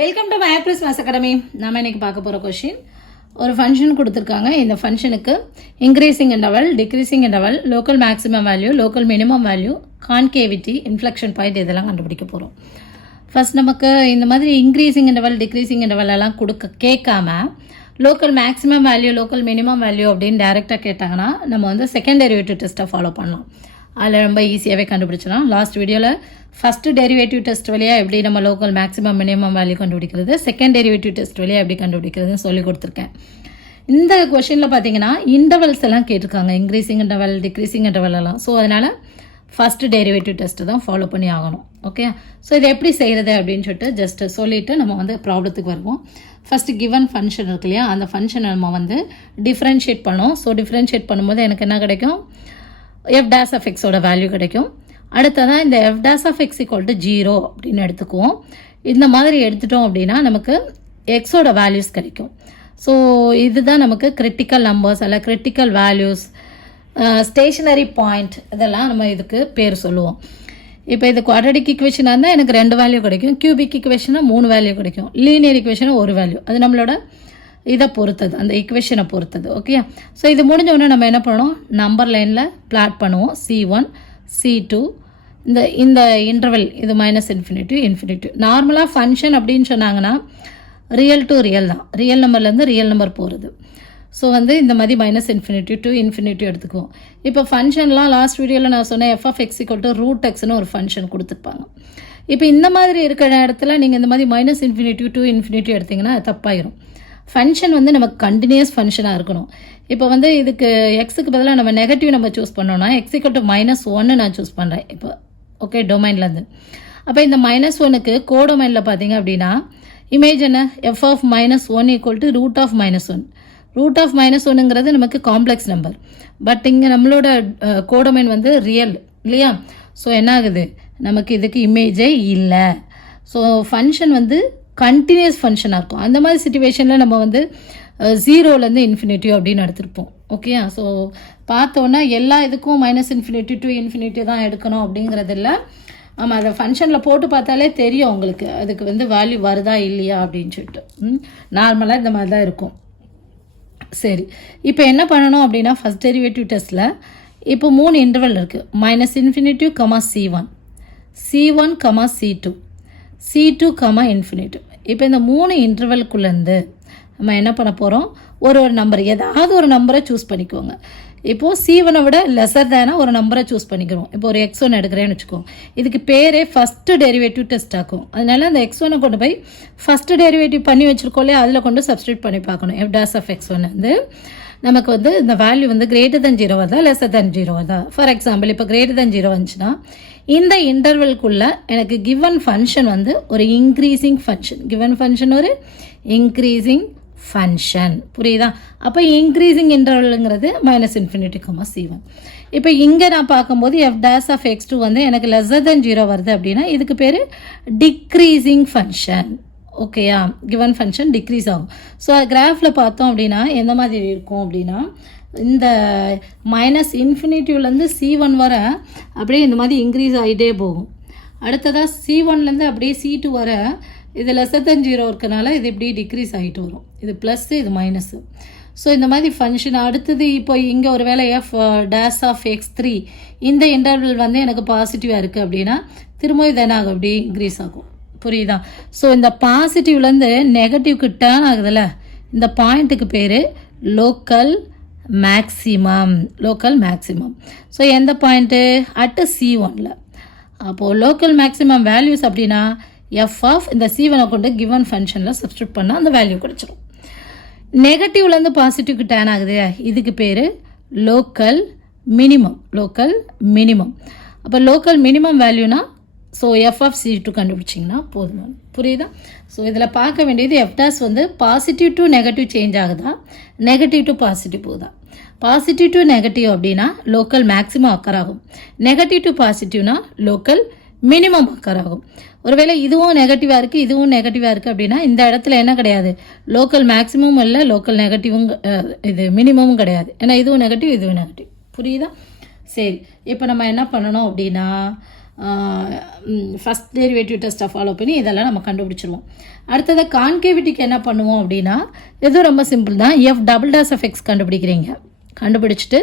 Welcome to my plus maths academy. நம்ம இன்னைக்கு பார்க்க போகிற கொஷின், ஒரு ஃபங்க்ஷன் கொடுத்துருக்காங்க. இந்த ஃபங்க்ஷனுக்கு increasing interval, decreasing interval, local maximum value, local minimum value, concavity, inflection point இதெல்லாம் கண்டுபிடிக்க போகிறோம். ஃபர்ஸ்ட் நமக்கு இந்த மாதிரி இன்க்ரீசிங் இன்டர்வல், டிக்ரீசிங் இன்டர்வல் எல்லாம் கேட்காம local maximum value, local minimum value அப்படின்னு டேரெக்டாக கேட்டாங்கன்னா நம்ம வந்து செகண்ட் டெரிவேட்டிவ் டெஸ்ட்டை ஃபாலோ பண்ணலாம். அதில் ரொம்ப ஈஸியாகவே கண்டுபிடிச்சலாம். லாஸ்ட் வீடியோவில் ஃபஸ்ட்டு டெரிவேட்டிவ் டெஸ்ட் வழியாக எப்படி நம்ம லோக்கல் மேக்ஸிமம் மினிமம் வேல்யூ கண்டுபிடிக்கிறது, செகண்ட் டெரிவேட்டிவ் டெஸ்ட் வழியாக எப்படி கண்டுபிடிக்கிறதுன்னு சொல்லி கொடுத்துருக்கேன். இந்த கொஷினில் பார்த்தீங்கன்னா இன்டர்வல்ஸ் எல்லாம் கேட்டிருக்காங்க, இன்க்ரீசிங் இன்டர்வல், டிக்ரீசிங் இன்டர்வல் எல்லாம். ஸோ அதனால் ஃபஸ்ட்டு டெரிவேட்டிவ் டெஸ்ட்டு தான் ஃபாலோ பண்ணி ஆகணும். ஓகே, ஸோ இதை எப்படி செய்கிறது அப்படின்னு சொல்லிட்டு ஜஸ்ட்டு சொல்லிவிட்டு நம்ம வந்து ப்ராப்ளத்துக்கு வருவோம். ஃபஸ்ட்டு கிவன் ஃபங்க்ஷன் இருக்கு இல்லையா, அந்த ஃபங்க்ஷனை நம்ம வந்து டிஃப்ரென்ஷியேட் பண்ணோம். ஸோ டிஃப்ரென்ஷியேட் பண்ணும்போது எனக்கு என்ன கிடைக்கும், எஃப் டேஸ் ஆஃப் எக்ஸோட வேல்யூ கிடைக்கும். அடுத்ததான் இந்த F dash of X equal to 0 அப்படின்னு எடுத்துக்குவோம். இந்த மாதிரி எடுத்துட்டோம் அப்படின்னா நமக்கு எக்ஸோட வேல்யூஸ் கிடைக்கும். ஸோ இதுதான் நமக்கு கிரிட்டிக்கல் நம்பர்ஸ் அல்ல கிரிட்டிக்கல் வேல்யூஸ், ஸ்டேஷனரி பாயிண்ட், இதெல்லாம் நம்ம இதுக்கு பேர் சொல்லுவோம். இப்போ இது குவாட்ரடிக் ஈக்குவேஷனாக இருந்தால் எனக்கு 2 வேல்யூ கிடைக்கும், கியூபிக் ஈக்குவேஷனாக 3 வேல்யூ கிடைக்கும், லீனியர் ஈக்குவேஷனாக 1 வேல்யூ. அது நம்மளோட இதை பொறுத்தது, அந்த ஈக்குவேஷனை பொறுத்தது. ஓகே, ஸோ இது முடிஞ்ச உடனே நம்ம என்ன பண்ணணும், நம்பர் லைனில் பிளாட் பண்ணுவோம். C1 C2 இந்த இன்டர்வல் இது -∞ நார்மலாக ஃபங்க்ஷன் அப்படின்னு சொன்னாங்கன்னா ரியல் டு ரியல் தான், ரியல் நம்பர்லேருந்து ரியல் நம்பர் போகிறது. ஸோ வந்து இந்த மாதிரி -∞ to ∞ எடுத்துக்குவோம். இப்போ ஃபங்க்ஷன்லாம் லாஸ்ட் வீடியோவில் நான் சொன்னேன், f(x) = √x ஒரு ஃபங்க்ஷன் கொடுத்துருப்பாங்க. இப்போ இந்த மாதிரி இருக்கிற இடத்துல நீங்கள் இந்த மாதிரி -∞ to ∞ எடுத்திங்கன்னா தப்பாயிரும். ஃபங்க்ஷன் வந்து நமக்கு கண்டினியூஸ் ஃபங்க்ஷனாக இருக்கணும். இப்போ வந்து இதுக்கு எக்ஸுக்கு பதிலாக நம்ம நெகட்டிவ் நம்ம சூஸ் பண்ணோன்னா x = -1 நான் சூஸ் பண்ணுறேன் இப்போ. ஓகே, டொமைன்லேருந்து. அப்போ இந்த -1க்கு கோடொமைனில் பார்த்தீங்க அப்படின்னா இமேஜ் என்ன, f(-1) = √(-1). √(-1)ங்கிறது நமக்கு காம்ப்ளெக்ஸ் நம்பர். பட் இங்கே நம்மளோட கோடொமைன் வந்து ரியல் இல்லையா. ஸோ என்ன ஆகுது, நமக்கு இதுக்கு இமேஜே இல்லை. ஸோ ஃபங்க்ஷன் வந்து கண்டினியூஸ் ஃபங்க்ஷனாக இருக்கும். அந்த மாதிரி சிச்சுவேஷனில் நம்ம வந்து 0லேருந்து ∞ அப்படின்னு எடுத்துருப்போம். ஓகேயா, ஸோ பார்த்தோன்னா எல்லா இதுக்கும் -∞ to ∞ தான் எடுக்கணும் அப்படிங்கிறது இல்லை. ஆமாம், அதை ஃபங்க்ஷனில் போட்டு பார்த்தாலே தெரியும் உங்களுக்கு அதுக்கு வந்து வேல்யூ வருதா இல்லையா அப்படின்னு சொல்லிட்டு. நார்மலாக இந்த மாதிரி தான் இருக்கும். சரி, இப்போ என்ன பண்ணணும் அப்படின்னா ஃபஸ்ட் டெரிவேட்டிவ் டெஸ்ட்டில் இப்போ 3 இன்டர்வல் இருக்குது, -∞, C1, C1, C2, C2, ∞. இப்போ இந்த 3 இன்டர்வல்குள்ளேருந்து நம்ம என்ன பண்ண போகிறோம், ஒரு நம்பர் ஏதாவது ஒரு நம்பரை சூஸ் பண்ணிக்கோங்க. இப்போது C1 விட லெஸர் தேனாக ஒரு நம்பரை சூஸ் பண்ணிக்கிறோம். இப்போ ஒரு x1 எடுக்கிறேன்னு வச்சுக்கோங்க. இதுக்கு பேரே ஃபஸ்ட்டு டெரிவேட்டிவ் டெஸ்ட் ஆகும். அதனால அந்த x1 கொண்டு போய் ஃபஸ்ட்டு டெரிவேட்டிவ் பண்ணி வச்சுருக்கோம் இல்லையா, அதில் கொண்டு சப்ஸ்டியூட் பண்ணி பார்க்கணும். f dash of x1 வந்து நமக்கு வந்து இந்த வேல்யூ வந்து >0 வருதா <0 வருதா. ஃபார் எக்ஸாம்பிள் இப்போ >0 வந்துச்சுன்னா இந்த இன்டர்வல்குள்ளே எனக்கு கிவன் ஃபங்க்ஷன் வந்து ஒரு இன்க்ரீசிங் ஃபங்க்ஷன், கிவன் ஃபங்க்ஷன் ஒரு இன்க்ரீசிங் ஃபங்க்ஷன், புரியுதா. அப்போ இன்க்ரீசிங் இன்டர்வலுங்கிறது -∞, C1. இப்போ இங்கே நான் பார்க்கும்போது f dash of x2 வந்து எனக்கு <0 வருது அப்படின்னா இதுக்கு பேர் டிக்ரீசிங் ஃபங்க்ஷன். ஓகேயா, கிவன் ஃபங்க்ஷன் டிக்ரீஸ் ஆகும். ஸோ கிராஃபில் பார்த்தோம் அப்படின்னா எந்த மாதிரி இருக்கும் அப்படின்னா இந்த -∞ C1 வர அப்படியே இந்த மாதிரி இன்க்ரீஸ் ஆகிட்டே போகும். அடுத்ததாக C1 அப்படியே C2 வர இது <0 இருக்கனால இது இப்படி டிக்ரீஸ் ஆகிட்டு வரும். இது ப்ளஸ்ஸு, இது மைனஸு. ஸோ இந்த மாதிரி ஃபங்க்ஷன் அடுத்தது இப்போ இங்கே ஒரு வேளை f dash of x3 இந்த இன்டர்வல் வந்து எனக்கு பாசிட்டிவாக இருக்குது அப்படின்னா திரும்ப இது என்ன ஆகும், அப்படி இன்க்ரீஸ் ஆகும். புரியுதா. ஸோ இந்த பாசிட்டிவ்லேருந்து நெகட்டிவ்க்கு டேர்ன் ஆகுதுல்ல, இந்த பாயிண்ட்டுக்கு பேர் லோக்கல் மேக்ஸிமம். ஸோ எந்த பாயிண்ட்டு, அட்டு C1. அப்போது லோக்கல் மேக்ஸிமம் வேல்யூஸ் அப்படின்னா f ஆஃப் இந்த C1 கொண்டு கிவன் ஃபங்க்ஷனில் சப்ஸ்டியூட் பண்ணால் அந்த வேல்யூ கிடச்சிரும். நெகட்டிவ்லேருந்து பாசிட்டிவ்க்கு டேர்ன் ஆகுது, இதுக்கு பேர் லோக்கல் மினிமம். அப்போ லோக்கல் மினிமம் வேல்யூனா ஸோ f of C2 கண்டுபிடிச்சிங்கன்னா போதும். புரியுதா. ஸோ இதில் பார்க்க வேண்டியது f dash வந்து பாசிட்டிவ் டு நெகட்டிவ் சேஞ்ச் ஆகுதா, நெகட்டிவ் டு பாசிட்டிவ் போகுதா. பாசிட்டிவ் டு நெகட்டிவ் அப்படின்னா லோக்கல் மேக்ஸிமம் அக்கர் ஆகும், நெகட்டிவ் டு பாசிட்டிவ்னா லோக்கல் மினிமம் அக்கர் ஆகும். ஒருவேளை இதுவும் நெகட்டிவாக இருக்குது இதுவும் நெகட்டிவாக இருக்குது அப்படின்னா இந்த இடத்துல என்ன கிடையாது, லோக்கல் மேக்ஸிமமும் இல்லை லோக்கல் நெகட்டிவும் இது மினிமமும் கிடையாது. ஏன்னா இதுவும் நெகட்டிவ் இதுவும் நெகட்டிவ். புரியுதா. சரி, இப்போ நம்ம என்ன பண்ணணும் அப்படின்னா ஃபஸ்ட் டெரிவேட்டிவ் டெஸ்ட்டை ஃபாலோ பண்ணி இதெல்லாம் நம்ம கண்டுபிடிச்சிருவோம். அடுத்தது கான்கேவிட்டிக்கு என்ன பண்ணுவோம் அப்படின்னா, இது ரொம்ப சிம்பிள் தான். F double dash of X கண்டுபிடிக்கிறீங்க. கண்டுபிடிச்சிட்டு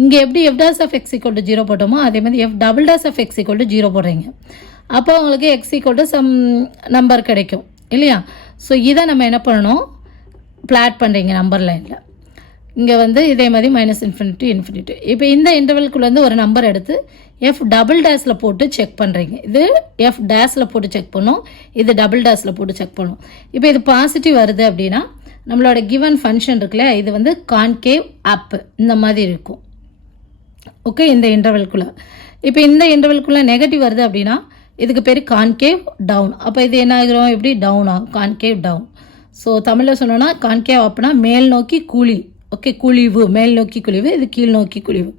இங்கே எப்படி F dash of X equal to 0 போட்டோமோ அதே மாதிரி F double dash of X equal to 0 போடுறீங்க. அப்போ உங்களுக்கு X equal to some number கிடைக்கும் இல்லையா? ஸோ இதை நம்ம என்ன பண்ணணும், பிளாட் பண்ணுறீங்க நம்பர் லைனில். இங்கே வந்து இதே மாதிரி -∞ இப்போ இந்த இன்டர்வல்குள்ளே ஒரு நம்பர் எடுத்து எஃப் டபுள் டேஸில் போட்டு செக் பண்ணுறீங்க. இது எஃப் டேஸில் போட்டு செக் பண்ணோம், இது டபுள் டேஸில் போட்டு செக் பண்ணோம். இப்போ இது பாசிட்டிவ் வருது அப்படின்னா நம்மளோட கிவன் ஃபங்க்ஷன் இருக்குல்ல, இது வந்து கான்கேவ் அப் இந்த மாதிரி இருக்கும். ஓகே, இந்த இன்டர்வல்குள்ளே. இப்போ இந்த இன்டர்வல்குள்ளே நெகட்டிவ் வருது அப்படின்னா இதுக்கு பேர் கான்கேவ் டவுன். அப்போ இது என்ன ஆகிறோம், எப்படி டவுன் ஆகும், கான்கேவ் டவுன். ஸோ தமிழில் சொன்னோன்னா கான்கேவ் அப்னா மேல் நோக்கி குழி. ஓகே, குழிவு, மேல் நோக்கி குழிவு, இது கீழ் நோக்கி குழிவு.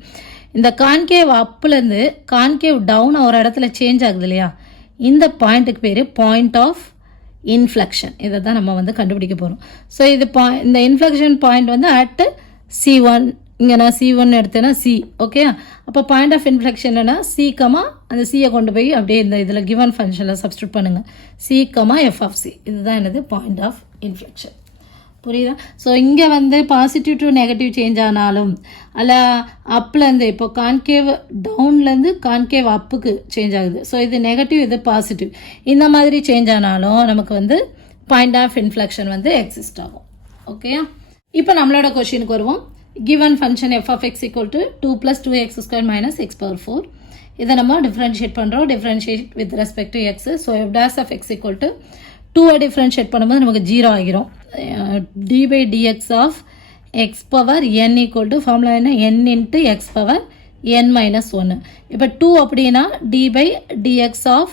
இந்த கான்கேவ் அப்லேருந்து கான்கேவ் டவுன் ஒரு இடத்துல சேஞ்ச் ஆகுது இல்லையா, இந்த பாயிண்ட்டுக்கு பேர் பாயிண்ட் ஆஃப் இன்ஃப்ளெக்ஷன். இதை தான் நம்ம வந்து கண்டுபிடிக்க போகிறோம். ஸோ இது இந்த இன்ஃப்ளெக்ஷன் பாயிண்ட் வந்து அட் C1. இங்கே நான் C1 எடுத்தேன்னா C. ஓகே, அப்போ பாயிண்ட் ஆஃப் இன்ஃப்ளெக்ஷன் என்னன்னா C, அந்த சியை கொண்டு போய் அப்படியே இந்த இதில் கிவன் ஃபங்க்ஷனில் சப்ஸ்டியூட் பண்ணுங்கள். C, f(c). இதுதான் என்னது பாயிண்ட் ஆஃப் இன்ஃப்ளெக்ஷன். புரியுதா? ஸோ இங்கே வந்து பாசிட்டிவ் டு நெகட்டிவ் சேஞ்ச் ஆனாலும் அல்ல அப்லேருந்து இப்போ கான்கேவ் டவுன்லேருந்து கான்கேவ் அப்புக்கு சேஞ்ச் ஆகுது. ஸோ இது நெகட்டிவ், இது பாசிட்டிவ், இந்த மாதிரி சேஞ்ச் ஆனாலும் நமக்கு வந்து பாயிண்ட் ஆஃப் இன்ஃப்ளெக்ஷன் வந்து எக்ஸிஸ்ட் ஆகும். ஓகேயா? இப்போ நம்மளோட கொஷினுக்கு வருவோம். given function f of x equal to 2 plus 2x squared minus x power 4. இதை நம்ம டிஃப்ரென்ஷியேட் பண்ணுறோம். Differentiate with respect to X. So f dash of x equal to 2 differentiate பண்ணும்போது நமக்கு 0 ஆகிரும். d by dx of x power n equal to formula என்ன, n into x power n minus 1. இப்போ 2 அப்படின்னா d by dx of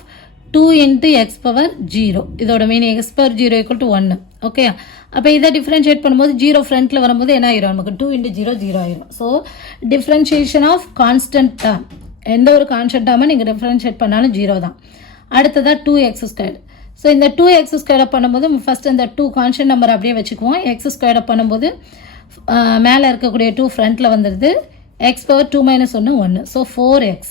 2 into x power 0. இதோட meaning x power 0 equal to 1. Okay, அப்போ இதை differentiate பண்ணும்போது 0 ஃப்ரண்ட்டில் வரும்போது என்ன ஆயிரும், நமக்கு 2 into 0 0 ஆயிரும். So differentiation of constant term, எந்த ஒரு கான்ஸ்டன்ட் டேர்மை நீங்கள் டிஃப்ரென்ஷியேட் பண்ணாலும் 0 தான். அடுத்ததாக 2x². ஸோ இந்த 2x² பண்ணும்போது ஃபஸ்ட் இந்த 2 கான்ஸ்டன்ட் நம்பர் அப்படியே வச்சுக்குவோம். x² பண்ணும்போது மேலே இருக்கக்கூடிய 2 ஃப்ரண்ட்டில் வந்துடுது. x power 2 minus 1 1. So 4x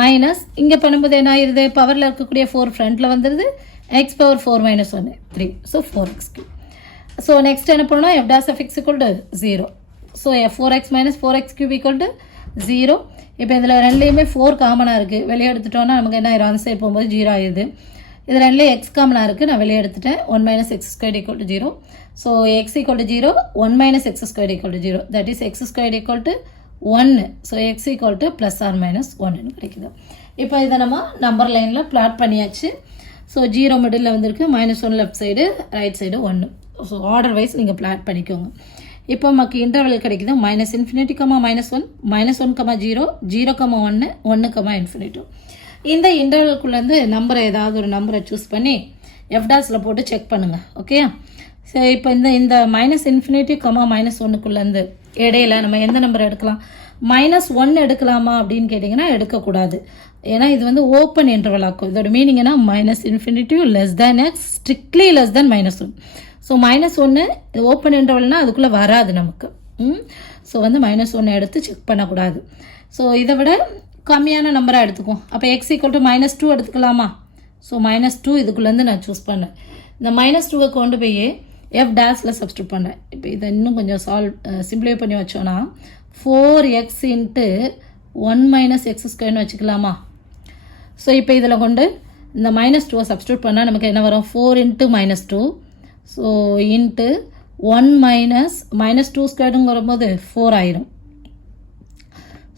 minus இங்கே பண்ணும்போது என்ன ஆயிடுது, பவரில் இருக்கக்கூடிய 4 ஃப்ரண்ட்டில் வந்துடுது. x power 4 minus 1 3. So 4x3. So next என்ன பண்ணணும், f dash of x equal to 0. So 4x minus 4x³ equal to 0. இப்போ இதில் ரெண்டுலேயுமே 4 காமனாக இருக்குது. வெளியே எடுத்துட்டோன்னா நமக்கு என்ன ஆயிரும், அந்த சைடு போகும்போது 0 ஆயிடுது. இது ரெண்டுலேயும் x காமனாக இருக்குது, நான் வெளியே எடுத்துட்டேன். 1 minus x² equal to 0. So x equal to 0, 1 minus x² equal to 0. That is x² equal to 1. So x equal to plus or minus 1 கிடைக்குது. இப்போ இதை நம்ம நம்பர் லைனில் பிளாட் பண்ணியாச்சு. ஸோ 0 மிடில் வந்திருக்கு, -1 left side, right side 1. So order wise நீங்கள் plot பண்ணிக்கோங்க. இப்போ நமக்கு இன்டர்வல் கிடைக்குது -∞, -1, -1, 0, 0, 1, 1, ∞. இந்த இன்டர்வல்குள்ளேருந்து நம்பரை ஏதாவது ஒரு நம்பரை சூஸ் பண்ணி எஃப் டாஸில் போட்டு செக் பண்ணுங்கள். ஓகே, ஸோ இப்போ இந்த -∞, -1க்குள்ளேருந்து இடையில நம்ம எந்த நம்பர் எடுக்கலாம், -1 எடுக்கலாமா அப்படின்னு கேட்டிங்கன்னா எடுக்கக்கூடாது. ஏன்னா இது வந்து ஓப்பன் இன்டர்வல் ஆக்கும். இதோட மீனிங் என்ன, -∞ less than X, strictly less than -1. So -1 open இன்டர்வல்னால் அதுக்குள்ளே வராது நமக்கு. ஸோ வந்து -1 எடுத்து செக் பண்ணக்கூடாது. ஸோ இதை விட கம்மியான நம்பராக எடுத்துக்கும். அப்போ x equal to -2 எடுத்துக்கலாமா? ஸோ -2 இதுக்குள்ளேருந்து நான் சூஸ் பண்ணேன். இந்த -2 கொண்டு போய் எஃப் டேஸில் சப்ஸ்டியூட் பண்ணேன். இப்போ இதை இன்னும் கொஞ்சம் சிம்பிளிஃபை பண்ணி வச்சோன்னா 4x into 1 minus x² வச்சுக்கலாமா? ஸோ இப்போ இதில் கொண்டு இந்த -2 சப்ஸ்டியூட் பண்ணால் நமக்கு என்ன வரும், 4 into -2. ஸோ இன்ட்டு 1 minus -2² வரும்போது 4 ஆயிரும்.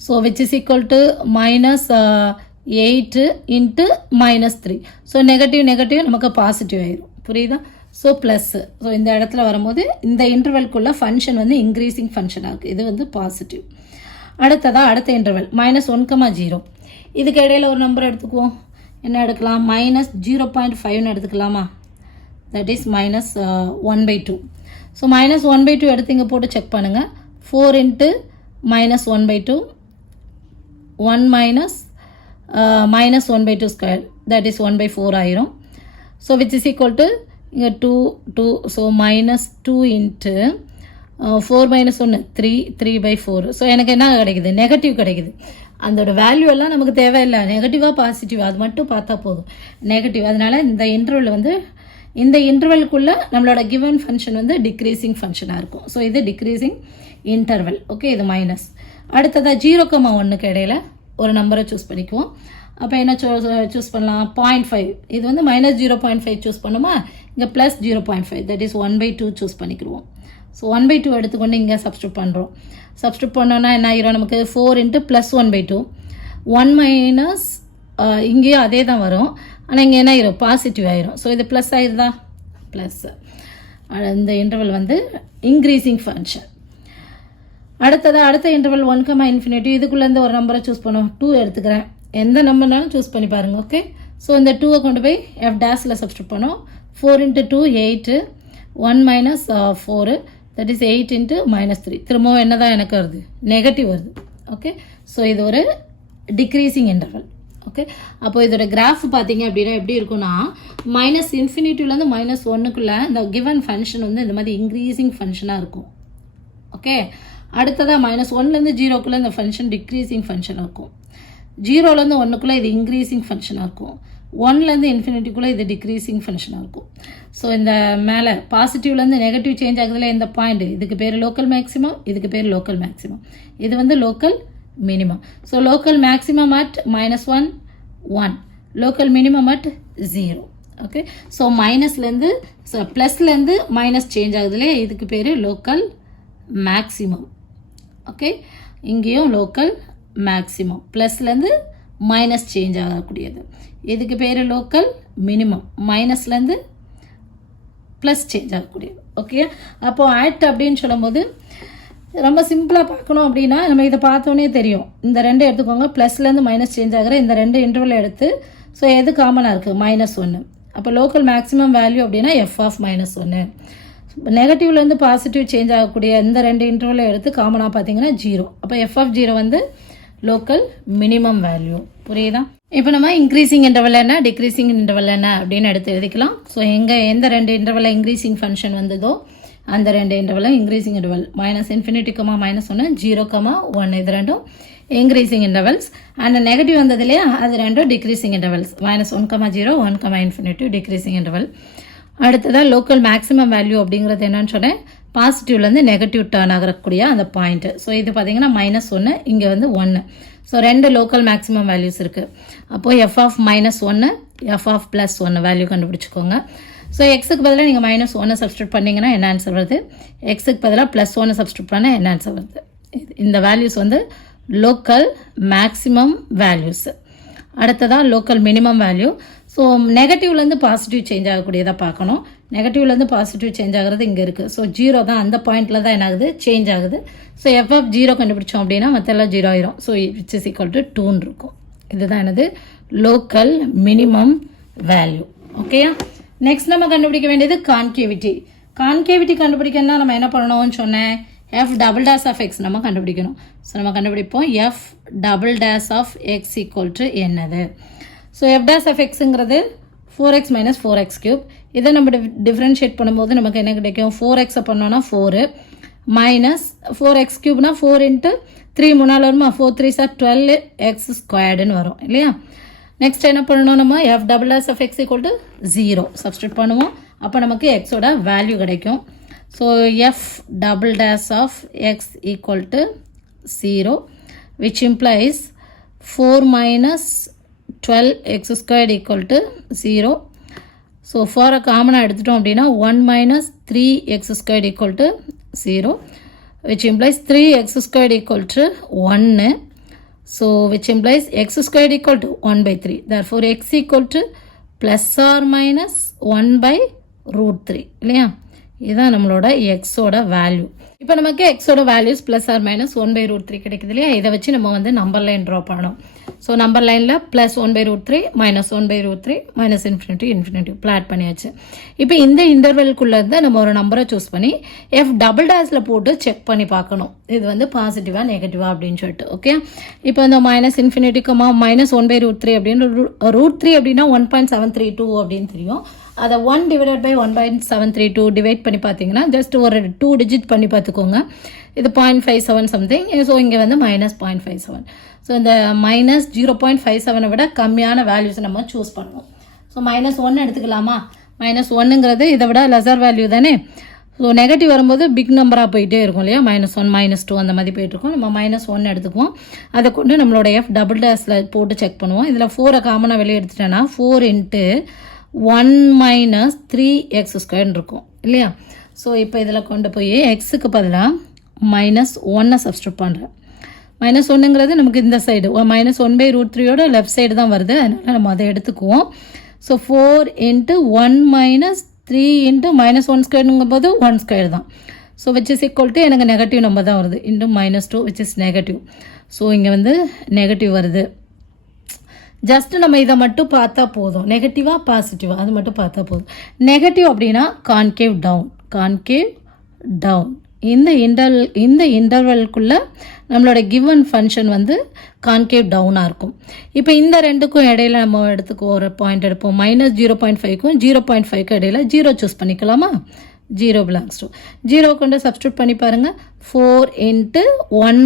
So which is equal to -8 into -3. So negative நமக்கு பாசிட்டிவ் ஆயிரும். புரியுதா? So plus. ஸோ இந்த இடத்துல வரும்போது இந்த இன்டர்வல்குள்ளே ஃபங்க்ஷன் வந்து இன்க்ரீஸிங் ஃபங்க்ஷனாக இருக்குது. இது வந்து பாசிட்டிவ். அடுத்த இன்டர்வல் -1, 0. இதுக்கு இடையில் ஒரு நம்பர் எடுத்துக்குவோம். என்ன எடுக்கலாம், -0.5 எடுத்துக்கலாமா? That is -1/2. ஸோ -1/2 எடுத்து இங்கே போட்டு செக் பண்ணுங்கள். 4 into -1/2, 1 minus -1/2², that is 1/4 ஆயிரும். So which is equal to இங்கே 2. So -2 into 4 - 1 3, 3/4. ஸோ எனக்கு என்ன கிடைக்குது, நெகட்டிவ் கிடைக்குது. அதோட வேல்யூ எல்லாம் நமக்கு தேவையில்லை, நெகட்டிவாக பாசிட்டிவாக அது மட்டும் பார்த்தா போதும். நெகட்டிவ், அதனால் இந்த இன்டர்வல் வந்து இந்த இன்டர்வலுக்குள்ளே நம்மளோட கிவன் ஃபங்க்ஷன் வந்து டிக்ரீசிங் ஃபங்க்ஷனாக இருக்கும். ஸோ இது டிக்ரீசிங் இன்டர்வல். ஓகே, இது மைனஸ். அடுத்ததாக 0,1க்கு இடையில் ஒரு நம்பரை சூஸ் பண்ணிக்குவோம். அப்போ என்ன சூஸ் பண்ணலாம்? 0.5. இது வந்து -0.5 சூஸ் பண்ணுமா, இங்கே +0.5, தட் இஸ் 1/2 சூஸ் பண்ணிக்கிடுவோம். ஸோ 1/2 எடுத்துக்கொண்டு இங்கே சப்ஸ்டியூட் பண்ணுறோம். சப்ஸ்டியூட் பண்ணோன்னா என்ன ஆகிரும்? நமக்கு 4 × +1/2 1 மைனஸ், இங்கேயும் அதே தான் வரும், ஆனால் இங்கே என்ன ஆயிரும்? பாசிட்டிவ் ஆயிரும். ஸோ இது ப்ளஸ் ஆயிருதா? ப்ளஸ். இந்த இன்டர்வல் வந்து இன்க்ரீசிங் ஃபங்க்ஷன். அடுத்த இன்டர்வல் 1,∞. இதுக்குள்ளேருந்து ஒரு நம்பரை சூஸ் பண்ணுவோம். 2 எடுத்துக்கிறேன், எந்த நம்பர்னாலும் சூஸ் பண்ணி பாருங்கள். ஓகே, ஸோ இந்த 2 கொண்டு போய் f' சப்ஸ்டியூட் பண்ணோம். 4 × 2 8, 1 மைனஸ் 4, தட் இஸ் 8 × -3. திரும்பவும் என்ன தான் எனக்கு வருது? நெகட்டிவ் வருது. ஓகே, ஸோ இது ஒரு டிக்ரீசிங் இன்டர்வல். ஓகே, அப்போ இதோட கிராஃப் பார்த்தீங்க அப்படின்னா எப்படி இருக்குன்னா, -∞ -1க்குள்ளே இந்த கிவன் ஃபங்க்ஷன் வந்து இந்த மாதிரி இன்க்ரீசிங் ஃபங்க்ஷனாக இருக்கும். ஓகே, அடுத்ததாக -1லேருந்து 0க்குள்ளே இந்த ஃபங்க்ஷன் டிக்ரீசிங் ஃபங்க்ஷனாக இருக்கும். 0லேருந்து 1க்குள்ளே இது இன்க்ரீசிங் ஃபங்க்ஷனாக இருக்கும். 1லேருந்து ∞ இது டிக்ரீசிங் ஃபங்க்ஷனாக இருக்கும். ஸோ இந்த மேலே பாசிட்டிவ்லேருந்து நெகட்டிவ் சேஞ்ச் ஆகுதுல இந்த பாயிண்ட், இதுக்கு பேர் லோக்கல் மேக்ஸிமம், இதுக்கு பேர் லோக்கல் மேக்ஸிமம், இது வந்து local minimum. So local maximum at -1 1, local minimum at 0. Okay, so மைனஸ்லேருந்து ப்ளஸ்லேருந்து மைனஸ் சேஞ்ச் ஆகுதுல, இதுக்கு பேர் லோக்கல் மேக்ஸிமம். ஓகே, இங்கேயும் லோக்கல் மேக்ஸிமம், ப்ளஸ்லேருந்து மைனஸ் சேஞ்ச் ஆகக்கூடியது, இதுக்கு பேர் லோக்கல் மினிமம், மைனஸ்லேருந்து ப்ளஸ் சேஞ்ச் ஆகக்கூடியது. ஓகே, அப்போது ஆட் அப்படின்னு சொல்லும்போது ரொம்ப சிம்பிளாக பார்க்கணும் அப்படின்னா நம்ம இதை பார்த்தோன்னே தெரியும். இந்த 2 எடுத்துக்கோங்க, ப்ளஸ்லேருந்து மைனஸ் சேஞ்ச் ஆகிற இந்த 2 இன்டர்வல் எடுத்து, ஸோ எது காமனாக இருக்குது? -1. அப்போ லோக்கல் மேக்ஸிமம் வேல்யூ அப்படின்னா f(-1). நெகட்டிவ்லேருந்து பாசிட்டிவ் சேஞ்ச் ஆகக்கூடிய இந்த 2 இன்டர்வலை எடுத்து காமனாக பார்த்தீங்கன்னா 0. அப்போ f(0) வந்து லோக்கல் மினிமம் வேல்யூ. புரியுதா? இப்போ நம்ம இன்க்ரீசிங் இன்டர்வல் என்ன, டிக்ரீசிங் இன்டர்வல் என்ன அப்படின்னு எடுத்து எழுதிக்கலாம். ஸோ எந்த 2 இன்டர்வலில் இன்க்ரீசிங் ஃபங்க்ஷன் வந்ததோ அந்த 2 இன்டர்வலில் இன்க்ரீசிங் இன்டர்வல் -∞, -1, 0,1 இது ரெண்டும் இன்க்ரீசிங் இன்டர்வல்ஸ். அண்ட் நெகட்டிவ் வந்தது இல்லையா, அது ரெண்டும் டிக்ரீசிங் இன்டர்வல்ஸ். -1,0, 1,∞ decreasing interval. அடுத்ததாக லோக்கல் மேக்ஸிமம் வேல்யூ அப்படிங்கிறது என்னன்னு சொன்னேன், பாசிட்டிவ்லேருந்து நெகட்டிவ் டர்ன் ஆகக்கூடிய அந்த பாயிண்ட்டு. ஸோ இது பார்த்தீங்கன்னா -1, இங்கே வந்து 1. ஸோ 2 லோக்கல் மேக்ஸிமம் வேல்யூஸ் இருக்குது. அப்போது f(-1), f(+1) வேல்யூ கண்டுபிடிச்சிக்கோங்க. ஸோ எக்ஸுக்கு பதிலாக நீங்கள் -1 சப்ஸ்டியூட் பண்ணிங்கன்னா என்ன ஆன்சர் வருது, எக்ஸுக்கு பதிலாக +1 சப்ஸ்டியூட் பண்ணால் என்ன ஆன்சர் வருது. இந்த வேல்யூஸ் வந்து லோக்கல் மேக்ஸிமம் வேல்யூஸ். அடுத்ததாக லோக்கல் மினிமம் வேல்யூ. ஸோ நெகட்டிவ்லேருந்து பாசிட்டிவ் சேஞ்ச் ஆகக்கூடியதாக பார்க்கணும். நெகட்டிவ்லேருந்து பாசிட்டிவ் சேஞ்ச் ஆகிறது இங்கே இருக்குது. ஸோ 0 தான், அந்த பாயிண்டில் தான் என்ன ஆகுது, சேஞ்ச் ஆகுது. ஸோ f(0) கண்டுபிடிச்சோம் அப்படின்னா மற்ற எல்லாம் 0 ஆயிரும். So which is equal to 2 இருக்கும். இதுதான் என்னது, லோக்கல் மினிமம் வேல்யூ. ஓகேயா? நெக்ஸ்ட் நம்ம கண்டுபிடிக்க வேண்டியது கான்கேவிட்டி. கான்கேவிட்டி கண்டுபிடிக்கணும்னா நம்ம என்ன பண்ணணும்னு சொன்னேன், f'(x) நம்ம கண்டுபிடிக்கணும். ஸோ நம்ம கண்டுபிடிப்போம் f'(x) என்னது. ஸோ f'(x)ங்கிறது 4x - 4x3. இதை நம்ம டிஃப்ரென்ஷியேட் பண்ணும்போது நமக்கு என்ன கிடைக்கும், 4x பண்ணோன்னா 4 மைனஸ் 4x3 4 × 3 முன்னால் வருமா, 4 3s are 12x² வரும் இல்லையா. நெக்ஸ்ட் என்ன பண்ணணும், நம்ம f'(x) 0 சப்ஸ்டியூட் பண்ணுவோம். அப்போ நமக்கு எக்ஸோட வேல்யூ கிடைக்கும். So f'(x) 0, which implies 4 - 12x² 0. So 4 காமனாக எடுத்துட்டோம் அப்படின்னா 1 - 3x² 0, which implies 3x² 1. So which implies x² 1/3. Therefore x ±1/√3 இல்லையா. இதுதான் நம்மளோட எக்ஸோட வேல்யூ. இப்போ நமக்கு எக்ஸோட வேல்யூஸ் +or-1/√3 கிடைக்குது இல்லையா. இதை வச்சு நம்ம வந்து நம்பர் லைன் ட்ரா பண்ணணும். ஸோ நம்பர் லைனில் +1/√3 -1/√3 -∞ பிளாட் பண்ணியாச்சு. இப்போ இந்த இன்டர்வெல்குள்ளே தான் நம்ம ஒரு நம்பரை சூஸ் பண்ணி f'' போட்டு செக் பண்ணி பார்க்கணும், இது வந்து பாசிட்டிவாக நெகட்டிவா அப்படின்னு சொல்லிட்டு. ஓகே, இப்போ இந்த -∞, -1/√3 அப்படின்னு √3 அப்படின்னா 1.732 அப்படின்னு தெரியும். அதை 1 டிவைடட் பை 1.732 டிவைட் பண்ணி பார்த்தீங்கன்னா ஜஸ்ட் ஒரு 2 டிஜிட் பண்ணி பார்த்துக்கோங்க. இது 0.57 சம்திங். ஸோ இங்கே வந்து -0.57. ஸோ இந்த -0.57 விட கம்மியான வேல்யூஸ் நம்ம சூஸ் பண்ணுவோம். ஸோ -1 எடுத்துக்கலாமா? -1ங்கிறது இதை விட லெசர் வேல்யூ தானே. ஸோ நெகட்டிவ் வரும்போது பிக் நம்பராக போயிட்டே இருக்கும் இல்லையா, -1 -2 அந்த மாதிரி போயிட்டுருக்கோம். நம்ம -1 எடுத்துக்குவோம். அதை கொண்டு நம்மளோட F டபுள் டேஸில் போட்டு செக் பண்ணுவோம். இதில் 4 காமனாக வெளியே எடுத்துட்டேன்னா 4 × 1 - 3x² இருக்கும் இல்லையா. ஸோ இப்போ இதில் கொண்டு போய் எக்ஸுக்கு பதிலாக -1 சப்ஸ்டியூட் பண்ணுறேன். -1ங்கிறது நமக்கு இந்த சைடு -1/√3யோட லெஃப்ட் சைடு தான் வருது, அதனால் நம்ம அதை எடுத்துக்குவோம். ஸோ 4 × 1 - 3 × -1² போது 1² தான். So which is equal to எனக்கு நெகட்டிவ் நம்பர் தான் வருது × -2 which is நெகட்டிவ். ஸோ இங்கே வந்து நெகட்டிவ் வருது. ஜஸ்ட்டு நம்ம இதை மட்டும் பார்த்தா போதும், நெகட்டிவாக பாசிட்டிவாக அது மட்டும் பார்த்தா போதும். நெகட்டிவ் அப்படின்னா கான்கேவ் டவுன். இந்த இன்டர்வல்குள்ளே நம்மளோட கிவன் ஃபங்க்ஷன் வந்து கான்கேவ் டவுனாக இருக்கும். இப்போ இந்த ரெண்டுக்கும் இடையில நம்ம ஒரு பாயிண்ட் எடுப்போம். -0.5க்கும் 0.5க்கும் இடையில 0 சூஸ் பண்ணிக்கலாமா? 0 belongs to 0 கொண்டு சப்ஸ்டியூட் பண்ணி பாருங்கள். 4 × 1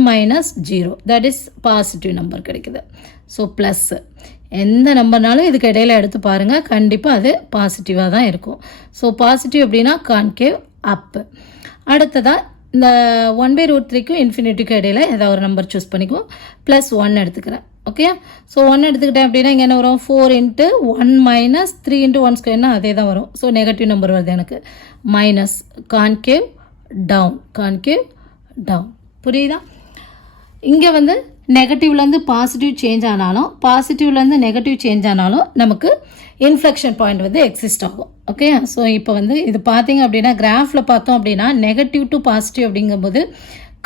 - 0 தட் இஸ் பாசிட்டிவ் நம்பர் கிடைக்குது. ஸோ ப்ளஸ் எந்த நம்பர்னாலும் இதுக்கு இடையில எடுத்து பாருங்கள், கண்டிப்பாக அது பாசிட்டிவாக தான் இருக்கும். ஸோ பாசிட்டிவ் அப்படின்னா கான்கேவ் அப்பு. அடுத்ததாக இந்த 1/√3க்கும் இன்ஃபினிட்டிக்கும் இடையில ஏதாவது ஒரு நம்பர் சூஸ் பண்ணிக்குவோம். +1 எடுத்துக்கிறேன். ஓகே, ஸோ 1 எடுத்துக்கிட்டேன் அப்படின்னா இங்கே என்ன வரும்? 4 × 1 - 3 × 1² அதே தான் வரும். ஸோ நெகட்டிவ் நம்பர் வருது எனக்கு. Minus concave down. புரியுதா? இங்கே வந்து நெகட்டிவ்லேருந்து பாசிட்டிவ் சேஞ்ச் ஆனாலும் பாசிட்டிவ்லேருந்து நெகட்டிவ் சேஞ்ச் ஆனாலும் நமக்கு இன்ஃப்ளெக்ஷன் பாயிண்ட் வந்து எக்ஸிஸ்ட் ஆகும். ஓகே, ஸோ இப்போ வந்து இது பார்த்தீங்க அப்படின்னா கிராஃபில் பார்த்தோம் அப்படின்னா நெகட்டிவ் டு பாசிட்டிவ் அப்படிங்கும்போது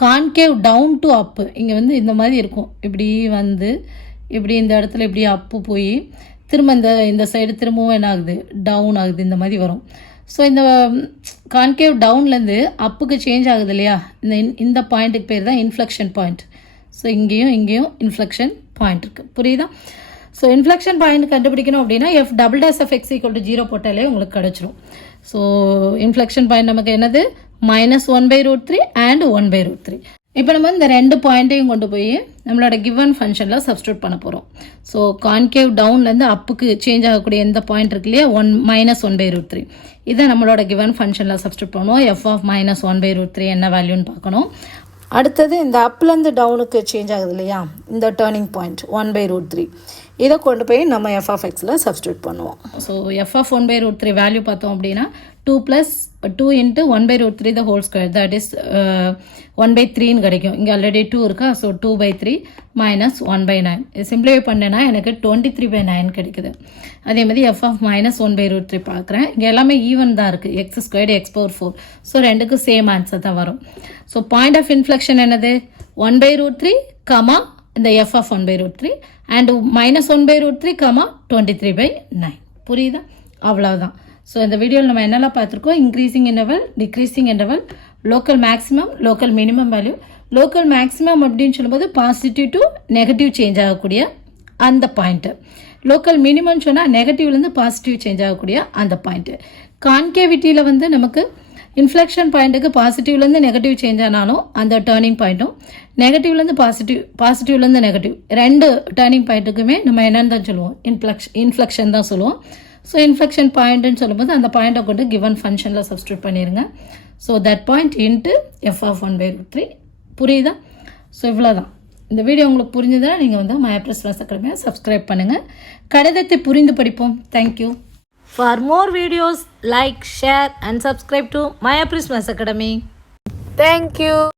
கான்கேவ் டவுன் டு அப்பு இங்கே வந்து இந்த மாதிரி இருக்கும். இப்படி வந்து இப்படி இந்த இடத்துல இப்படி அப்பு போய் திரும்ப இந்த சைடு திரும்பவும் என்ன ஆகுது? டவுன் ஆகுது, இந்த மாதிரி வரும். ஸோ இந்த கான்கேவ் டவுன்லேருந்து அப்புக்கு சேஞ்ச் ஆகுது இல்லையா, இந்த பாயிண்ட்டுக்கு பேர் தான் இன்ஃப்ளெக்ஷன் பாயிண்ட். ஸோ இங்கேயும் இன்ஃப்ளெக்ஷன் பாயிண்ட் இருக்குது. புரியுதா? ஸோ இன்ஃப்ளெக்ஷன் பாயிண்ட் கண்டுபிடிக்கணும் அப்படின்னா F double dash of x = 0 போட்டாலே உங்களுக்கு கிடச்சிரும். ஸோ இன்ஃப்ளெக்ஷன் பாயிண்ட் நமக்கு என்னது? -1/√3 and 1/√3. இப்போ நம்ம இந்த ரெண்டு பாயிண்ட்டையும் கொண்டு போய் நம்மளோட கிவன் ஃபங்க்ஷனில் சப்ஸ்டியூட் பண்ண போகிறோம். ஸோ கான்கேவ் டவுன்லேருந்து அப்புக்கு சேஞ்ச் ஆகக்கூடிய எந்த பாயிண்ட் இருக்கு இல்லையா, -1/√3 இதை நம்மளோட கிவன் ஃபங்க்ஷனில் சப்ஸ்டியூட் பண்ணுவோம். F of -1/√3 என்ன வேல்யூன்னு பார்க்கணும். அடுத்தது இந்த அப்லேருந்து டவுனுக்கு சேஞ்ச் ஆகுது இல்லையா, இந்த டேர்னிங் பாயிண்ட் 1/√3 இதை கொண்டு போய் நம்ம F of xல சப்ஸ்டியூட் பண்ணுவோம். ஸோ F of 1/√3 வேல்யூ பார்த்தோம் அப்படின்னா 2 × 1/√3 the whole square that is 1/3 கிடைக்கும். இங்கே ஆல்ரெடி 2 இருக்கா, ஸோ 2/3 - 1/9 இது சிம்பிளிஃபை பண்ணேன்னா எனக்கு 23/9 கிடைக்குது. அதே மாதிரி F of -1/√3 பார்க்குறேன். இங்கே எல்லாமே ஈவன் தான் இருக்குது, x² x⁴. ஸோ ரெண்டுக்கும் சேம் ஆன்சர் தான் வரும். ஸோ பாயிண்ட் ஆஃப் இன்ஃப்ளெக்ஷன் என்னது? 1/√3 கமா இந்த F of 1/√3 and -1/√3 கமா 23/9. புரியுதா? அவ்வளோதான். ஸோ இந்த வீடியோவில் நம்ம என்னெல்லாம் பார்த்துருக்கோம்? Increasing interval, decreasing interval, local maximum, local minimum value. Local maximum அப்படின்னு சொல்லும்போது பாசிட்டிவ் டு நெகட்டிவ் சேஞ்ச் ஆகக்கூடிய அந்த பாயிண்ட்டு. லோக்கல் மினிமம் சொன்னால் நெகட்டிவ்லேருந்து பாசிட்டிவ் சேஞ்ச் ஆகக்கூடிய அந்த பாயிண்ட்டு. கான்கேவிட்டியில் வந்து நமக்கு இன்ஃப்ளெக்ஷன் பாயிண்ட்டுக்கு பாசிட்டிவ்லேருந்து நெகட்டிவ் சேஞ்ச் ஆனாலும் அந்த டேர்னிங் பாயிண்ட்டும், நெகட்டிவ்லேருந்து பாசிட்டிவ்லேருந்து நெகட்டிவ் ரெண்டு டேர்னிங் பாயிண்ட்டுக்குமே நம்ம என்னென்னு தான் சொல்லுவோம்? இன்ஃப்ளெக்ஷன் தான் சொல்லுவோம். ஸோ இன்ஃப்ளெக்ஷன் பாயிண்ட்டுன்னு சொல்லும்போது அந்த பாயிண்ட்டை கொண்டு கிவன் ஃபங்க்ஷனில் சப்ஸ்டியூட் பண்ணிடுங்க. So that point into F of 1/√3. புரியுதா? ஸோ இவ்வளோதான். இந்த வீடியோ உங்களுக்கு புரிஞ்சதுன்னா நீங்கள் வந்து MyApris Maths Academy சப்ஸ்கிரைப் பண்ணுங்கள். கணிதத்தை புரிந்து படிப்போம். Thank you. For more videos, like, share and subscribe to MyApris Maths Academy. Thank you.